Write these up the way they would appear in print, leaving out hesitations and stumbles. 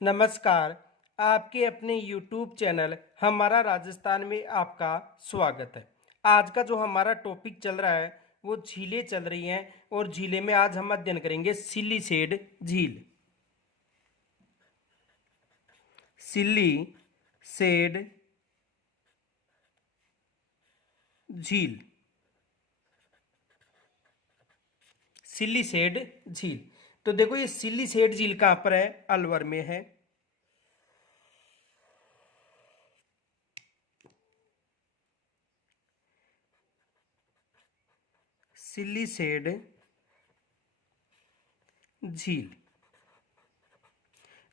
नमस्कार। आपके अपने YouTube चैनल हमारा राजस्थान में आपका स्वागत है। आज का जो हमारा टॉपिक चल रहा है वो झीलें चल रही हैं और झीलें में आज हम अध्ययन करेंगे सिल्लीसेड झील। सिल्लीसेड झील, सिल्लीसेड झील। तो देखो ये सिल्लीसेड झील कहाँ पर है? अलवर में है। सिल्लीसेड झील,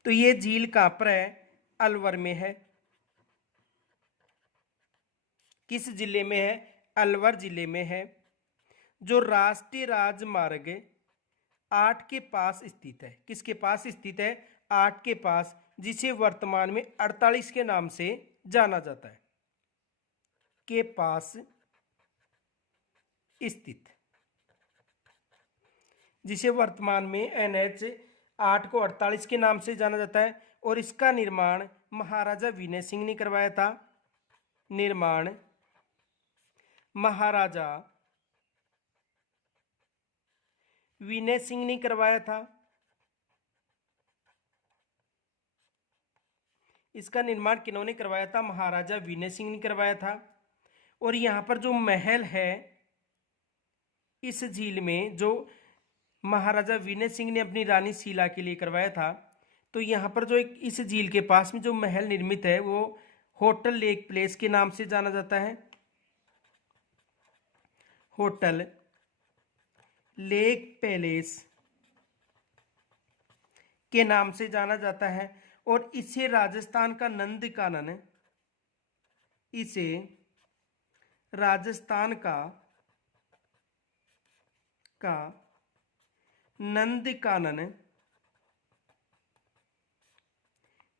तो ये झील कहाँ पर है? अलवर में है। किस जिले में है? अलवर जिले में है, जो राष्ट्रीय राजमार्ग 8 के पास स्थित है। किसके पास स्थित है? 8 के पास, जिसे वर्तमान में 48 के नाम से जाना जाता है। के पास स्थित, जिसे वर्तमान में NH 8 को 48 के नाम से जाना जाता है। और इसका निर्माण महाराजा विनय सिंह ने करवाया था। निर्माण महाराजा विनय सिंह ने करवाया था। इसका निर्माण किन्होंने करवाया था? महाराजा विनय सिंह ने करवाया था। और यहाँ पर जो महल है इस झील में, जो महाराजा विनय सिंह ने अपनी रानी शीला के लिए करवाया था, तो यहाँ पर जो एक इस झील के पास में जो महल निर्मित है वो होटल लेक प्लेस के नाम से जाना जाता है। होटल लेक पैलेस के नाम से जाना जाता है। और इसे राजस्थान का नंद कानन, इसे राजस्थान का नंद कानन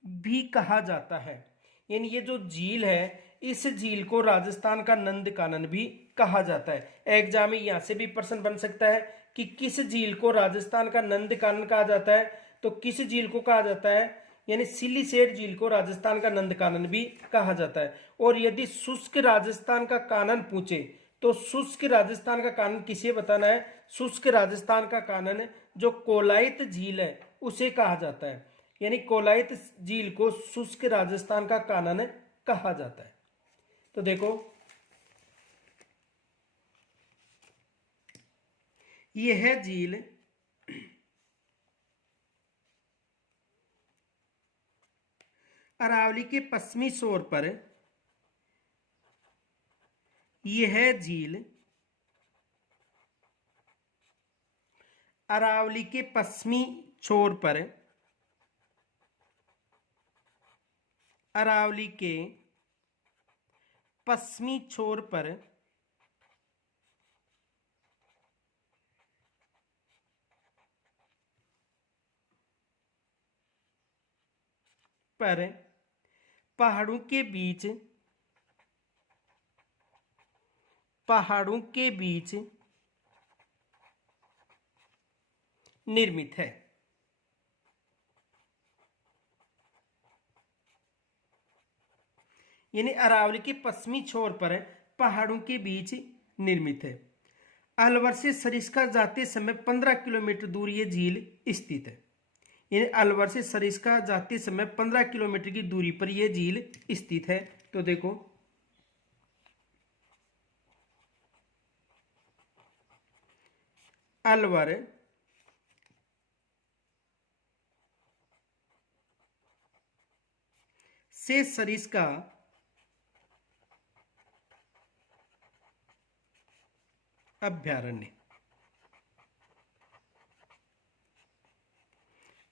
भी कहा जाता है। यानी ये जो झील है इस झील को राजस्थान का नंद कानन भी कहा जाता है। एग्जाम में यहां से भी प्रश्न बन सकता है कि किस झील को राजस्थान का नंद कानन कहा जाता है। तो किस झील को कहा जाता है? यानी सिल्लीसेड झील को राजस्थान का नंद कानन भी कहा जाता है। और यदि शुष्क राजस्थान का कानन पूछे तो शुष्क राजस्थान का कानन किसे बताना है? शुष्क राजस्थान का कानन जो कोलायत झील है उसे कहा जाता है। यानी कोलायत झील को शुष्क राजस्थान का कानन कहा जाता है। तो देखो यह झील अरावली के पश्चिमी छोर पर, यह झील अरावली के पश्चिमी छोर पर, अरावली के पश्चिमी छोर पर पहाड़ों के बीच निर्मित है। यानी अरावली के पश्चिमी छोर पर पहाड़ों के बीच निर्मित है। अलवर से सरिस्का जाते समय 15 किलोमीटर दूर ये झील स्थित है। यानी अलवर से सरिस्का जाते समय 15 किलोमीटर की दूरी पर यह झील स्थित है। तो देखो अलवर से सरिस्का अभ्यारण्य,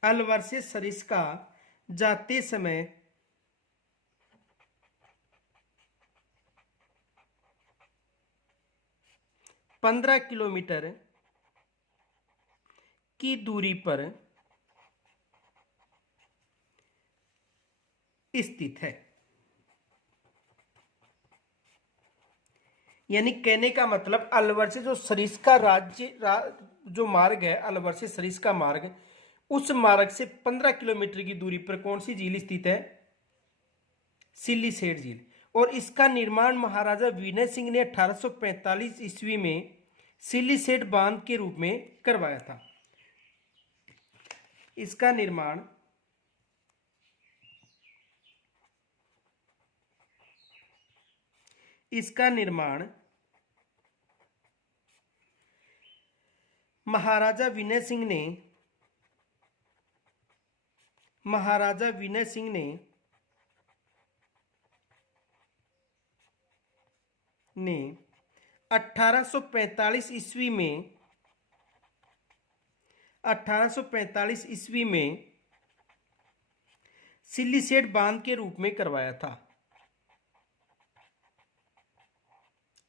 अलवर से सरिस्का जाते समय 15 किलोमीटर की दूरी पर स्थित है। यानी कहने का मतलब अलवर से जो सरिस्का जो मार्ग है, अलवर से सरिस्का मार्ग, उस मार्ग से 15 किलोमीटर की दूरी पर कौन सी झील स्थित है? सिल्लीसेठ झील। और इसका निर्माण महाराजा विनय सिंह ने 1845 ईस्वी में सिल्लीसेठ बांध के रूप में करवाया था। इसका निर्माण महाराजा विनय सिंह ने 1845 ईस्वी में सिल्लीसेठ बांध के रूप में करवाया था।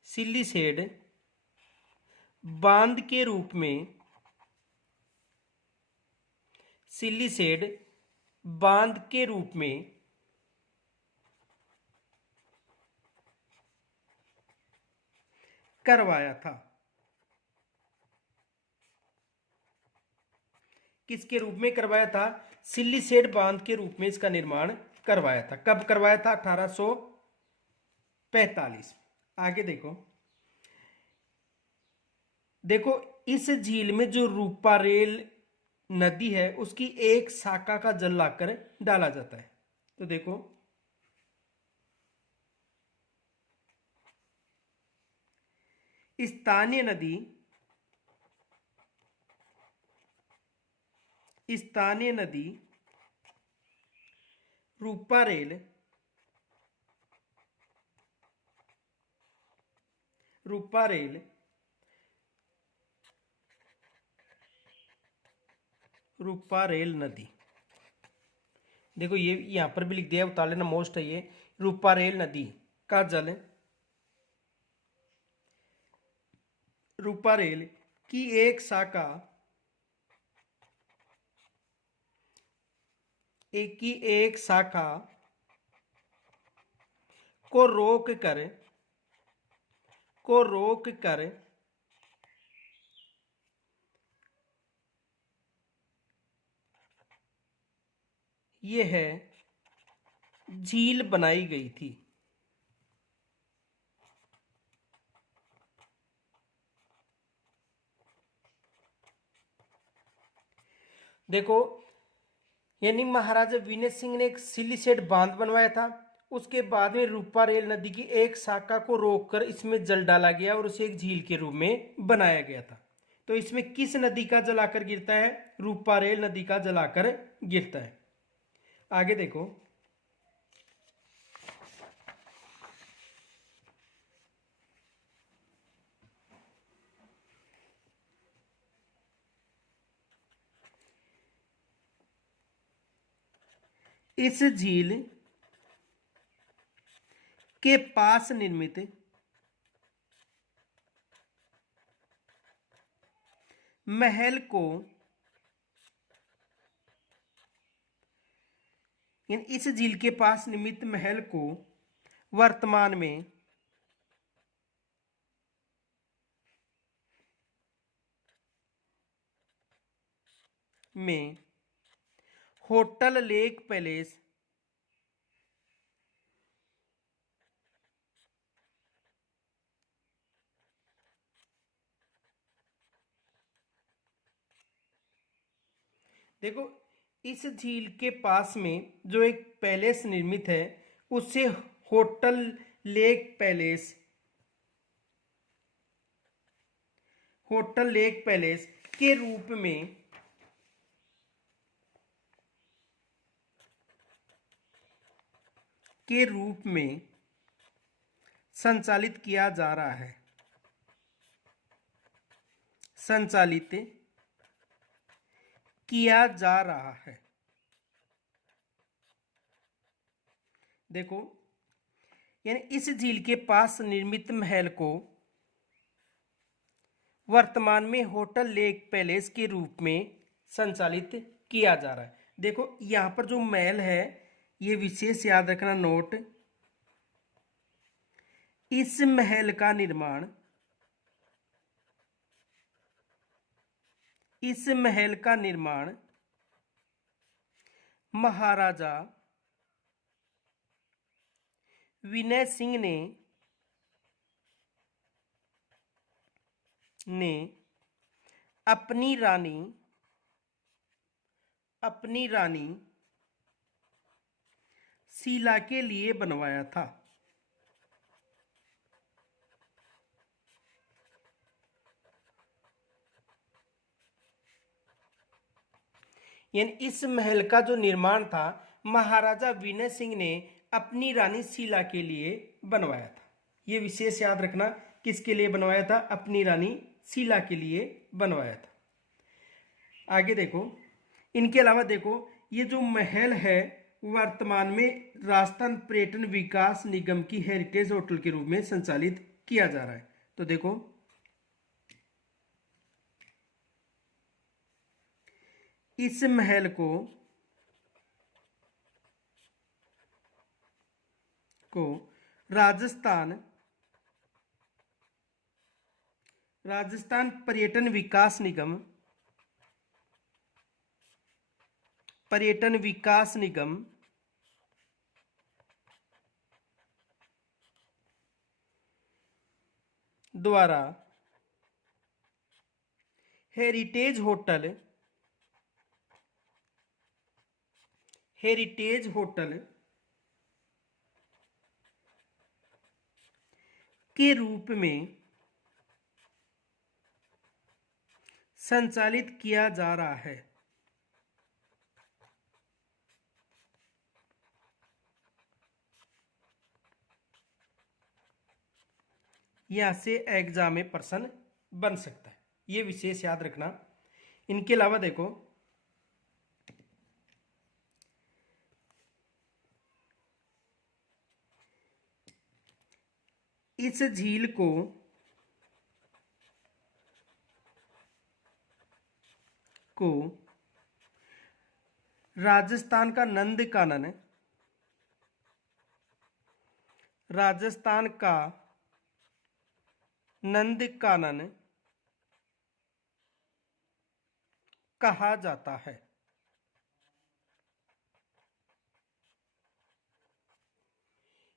सिल्लीसेठ बांध के रूप में करवाया था। किसके रूप में करवाया था? सिल्लीसेठ बांध के रूप में इसका निर्माण करवाया था। कब करवाया था? 1845। आगे देखो इस झील में जो रूपारेल नदी है उसकी एक शाखा का जल लाकर डाला जाता है। तो देखो स्थानीय नदी रूपारेल नदी। देखो ये यहां पर भी लिख दिया, उतार लेना, मोस्ट है ये। रूपारेल नदी का जल रूपारेल की एक शाखा को रोक कर यह झील बनाई गई थी। देखो यानी महाराजा विनय सिंह ने एक सिल्लीसेठ बांध बनवाया था। उसके बाद में रूपारेल नदी की एक शाखा को रोककर इसमें जल डाला गया और उसे एक झील के रूप में बनाया गया था। तो इसमें किस नदी का जल आकर गिरता है? रूपारेल नदी का जल आकर गिरता है। आगे देखो इस झील के पास निर्मित महल को इस झील के पास निर्मित महल को वर्तमान में होटल लेक पैलेस देखो इस झील के पास में जो एक पैलेस निर्मित है उसे होटल लेक पैलेस के रूप में संचालित किया जा रहा है। देखो यानी इस झील के पास निर्मित महल को वर्तमान में होटल लेक पैलेस के रूप में संचालित किया जा रहा है। देखो यहां पर जो महल है ये विशेष याद रखना नोट, इस महल का निर्माण महाराजा विनय सिंह ने अपनी रानी शीला के लिए बनवाया था। यानी इस महल का जो निर्माण था महाराजा विनय सिंह ने अपनी रानी शीला के लिए बनवाया था। ये विशेष याद रखना, किसके लिए बनवाया था? अपनी रानी शीला के लिए बनवाया था। आगे देखो, इनके अलावा देखो, ये जो महल है वर्तमान में राजस्थान पर्यटन विकास निगम की हेरिटेज होटल के रूप में संचालित किया जा रहा है। तो देखो, इस महल को राजस्थान पर्यटन विकास निगम द्वारा हेरिटेज होटल के रूप में संचालित किया जा रहा है। यहां से एग्जाम में प्रश्न बन सकता है, ये विशेष याद रखना। इनके अलावा देखो, इस झील को राजस्थान का नंद कानन कहा जाता है।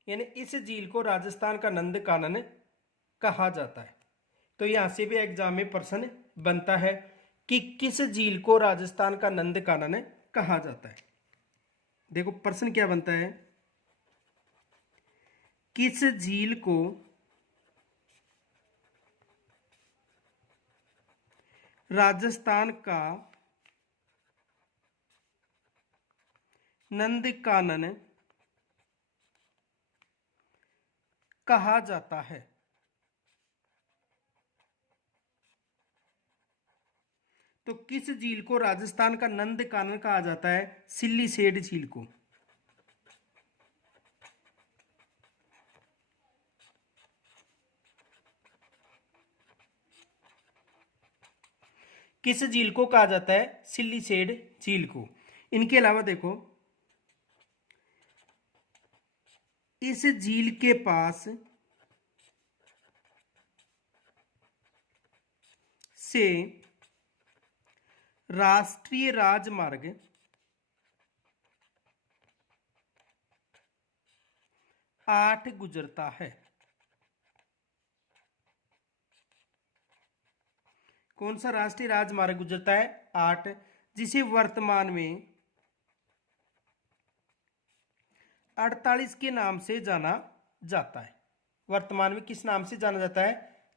यानी इस झील को राजस्थान का नंद कानन कहा जाता है। तो यहां से भी एग्जाम में प्रश्न बनता है कि किस झील को राजस्थान का नंद कानन कहा जाता है। देखो प्रश्न क्या बनता है, किस झील को राजस्थान का नंद कानन कहा जाता है? तो किस झील को राजस्थान का नंद कानन कहा जाता है? सिल्लीसेड झील को। किस झील को कहा जाता है? सिल्लीसेड झील को। इनके अलावा देखो, इस झील के पास से राष्ट्रीय राजमार्ग 8 गुजरता है। कौन सा राष्ट्रीय राजमार्ग गुजरता है? 8, जिसे वर्तमान में 48 के नाम से जाना जाता है। वर्तमान में किस नाम से जाना जाता है?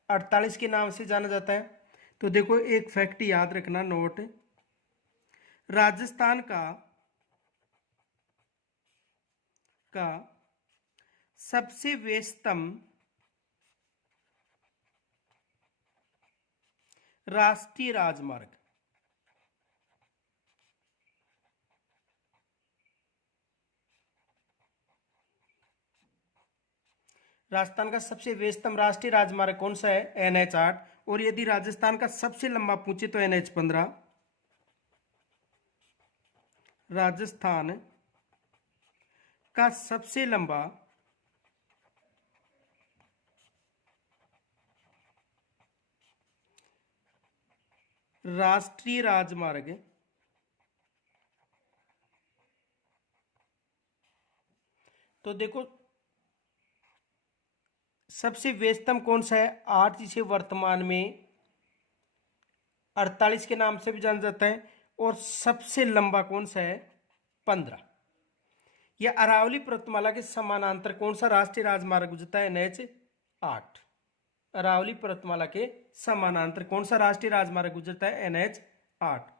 48 के नाम से जाना जाता है। तो देखो एक फैक्ट याद रखना, नोट, राजस्थान का सबसे व्यस्तम राष्ट्रीय राजमार्ग राजस्थान का सबसे व्यस्तम राष्ट्रीय राजमार्ग कौन सा है? NH8। और यदि राजस्थान का सबसे लंबा पूछे तो NH15। राजस्थान का सबसे लंबा राष्ट्रीय राजमार्ग तो देखो सबसे व्यस्तम कौन सा है? 8, जिसे वर्तमान में 48 के नाम से भी जाना जाता है। और सबसे लंबा कौन सा है? 15। यह अरावली पर्वतमाला के समानांतर कौन सा राष्ट्रीय राजमार्ग गुजरता है? NH 8। अरावली पर्वतमाला के समानांतर कौन सा राष्ट्रीय राजमार्ग गुजरता है? NH 8।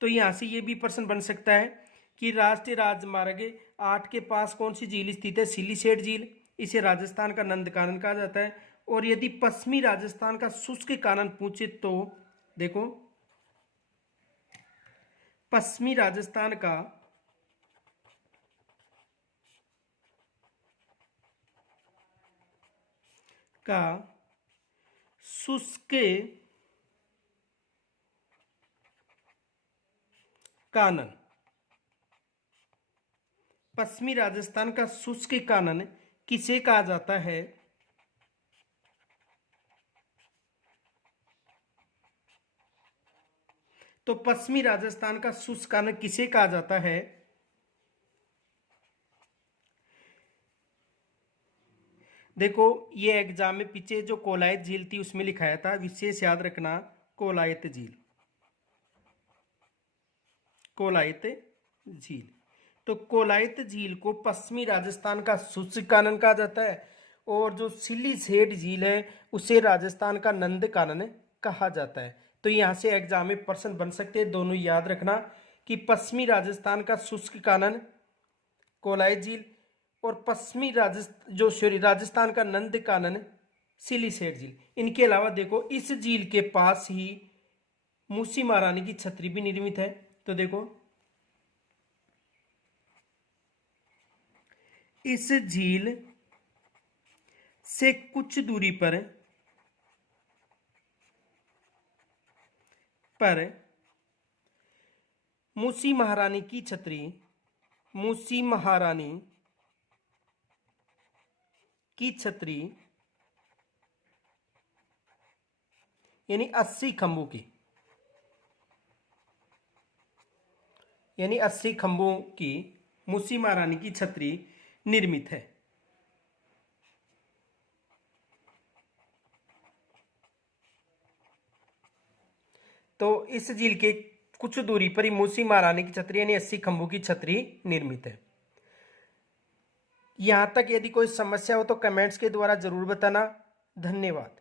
तो यहां से ये भी प्रश्न बन सकता है कि राष्ट्रीय राजमार्ग 8 के पास कौन सी झील स्थित है? सिलीसेट झील। इसे राजस्थान का नंद कानन कहा जाता है। और यदि पश्चिमी राजस्थान का शुष्क कानन पूछे तो देखो, पश्चिमी राजस्थान का शुष्क कानन, पश्चिमी राजस्थान का शुष्क कानन किसे कहा जाता है? तो पश्चिमी राजस्थान का शुष्क कानन किसे कहा जाता है? देखो ये एग्जाम में पीछे जो कोलायत झील थी उसमें लिखाया था, विशेष याद रखना, कोलायत झील, कोलायत झील। तो कोलायत झील को पश्चिमी राजस्थान का शुष्क कानन कहा जाता है। और जो सिलीसेट झील है उसे राजस्थान का नंद कानन कहा जाता है। तो यहाँ से एग्जाम में प्रश्न बन सकते हैं, दोनों याद रखना कि पश्चिमी राजस्थान का शुष्क कानन कोलायत झील और पश्चिमी राजस्थान का नंद कानन सिलीसेट झील। इनके अलावा देखो इस झील के पास ही मूसी महारानी की छतरी भी निर्मित है। तो देखो इस झील से कुछ दूरी पर मूसी महारानी की छतरी, मूसी महारानी की छतरी यानी 80 खंभों की, यानी 80 खंभों की मूसी महारानी की छतरी निर्मित है। तो इस झील के कुछ दूरी पर ही मूसी महारानी की छतरी यानी 80 खंभों की छतरी निर्मित है। यहां तक यदि कोई समस्या हो तो कमेंट्स के द्वारा जरूर बताना। धन्यवाद।